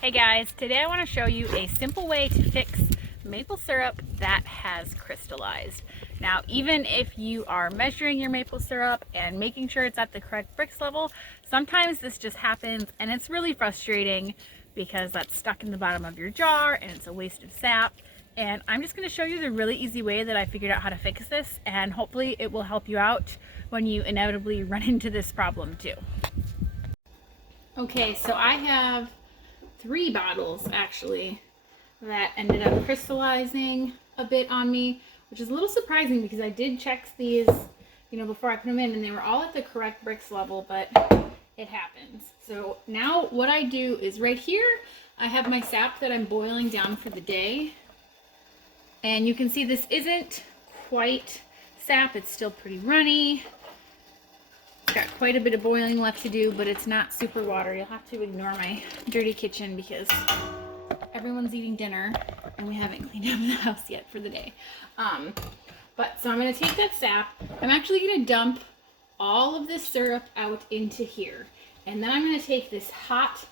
Hey guys, today I want to show you a simple way to fix maple syrup that has crystallized. Now, even if you are measuring your maple syrup and making sure it's at the correct Brix level, sometimes this just happens and it's really frustrating because that's stuck in the bottom of your jar and it's a waste of sap. And I'm just going to show you the really easy way that I figured out how to fix this, and hopefully it will help you out when you inevitably run into this problem too. Okay, so I have 3 bottles actually that ended up crystallizing a bit on me, which is a little surprising because I did check these, before I put them in, and they were all at the correct Brix level, but it happens. So now what I do is right here, I have my sap that I'm boiling down for the day. And you can see this isn't quite sap, it's still pretty runny. Got quite a bit of boiling left to do, but it's not super water. You'll have to ignore my dirty kitchen because everyone's eating dinner and we haven't cleaned up the house yet for the day. So I'm going to take that sap. I'm actually going to dump all of this syrup out into here. And then I'm going to take this hot,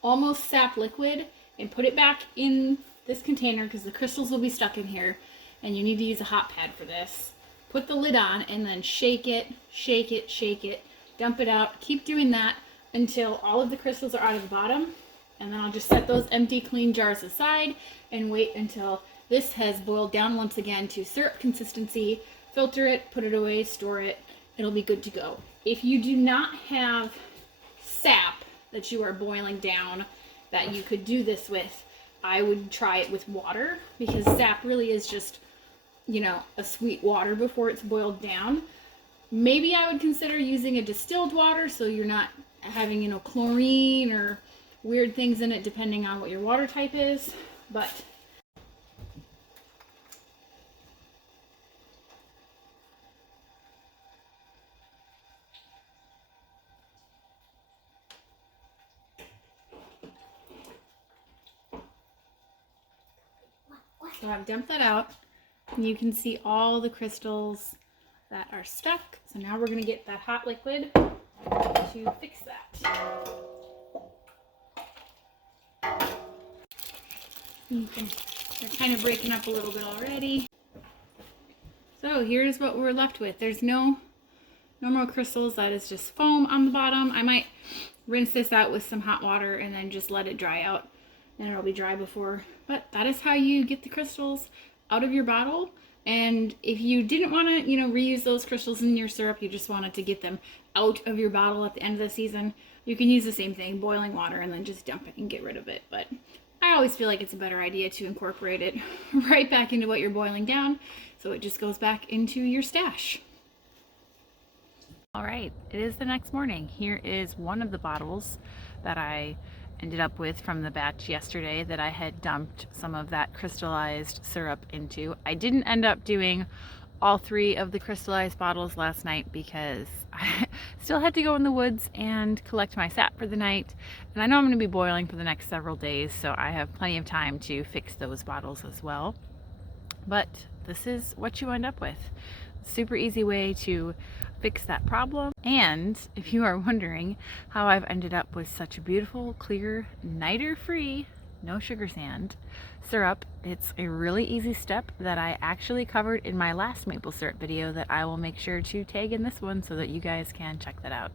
almost sap liquid and put it back in this container because the crystals will be stuck in here. And you need to use a hot pad for this. Put the lid on and then shake it, shake it, shake it, dump it out. Keep doing that until all of the crystals are out of the bottom. And then I'll just set those empty, clean jars aside and wait until this has boiled down once again to syrup consistency. Filter it, put it away, store it. It'll be good to go. If you do not have sap that you are boiling down that you could do this with, I would try it with water because sap really is just a sweet water before it's boiled down. Maybe I would consider using a distilled water so you're not having, chlorine or weird things in it depending on what your water type is. But so I've dumped that out. And you can see all the crystals that are stuck. So now we're going to get that hot liquid to fix that. They're kind of breaking up a little bit already. So here's what we're left with. There's no more crystals. That is just foam on the bottom. I might rinse this out with some hot water and then just let it dry out. And it'll be dry before. But that is how you get the crystals out of your bottle. And if you didn't want to reuse those crystals in your syrup, you just wanted to get them out of your bottle at the end of the season, you can use the same thing, boiling water, and then just dump it and get rid of it. But I always feel like it's a better idea to incorporate it right back into what you're boiling down, so it just goes back into your stash. All right, it is the next morning. Here is one of the bottles that I ended up with from the batch yesterday that I had dumped some of that crystallized syrup into. I didn't end up doing all 3 of the crystallized bottles last night because I still had to go in the woods and collect my sap for the night. And I know I'm going to be boiling for the next several days, so I have plenty of time to fix those bottles as well. But this is what you end up with. Super easy way to fix that problem. And if you are wondering how I've ended up with such a beautiful, clear, niter-free, no sugar sand syrup, it's a really easy step that I actually covered in my last maple syrup video that I will make sure to tag in this one so that you guys can check that out.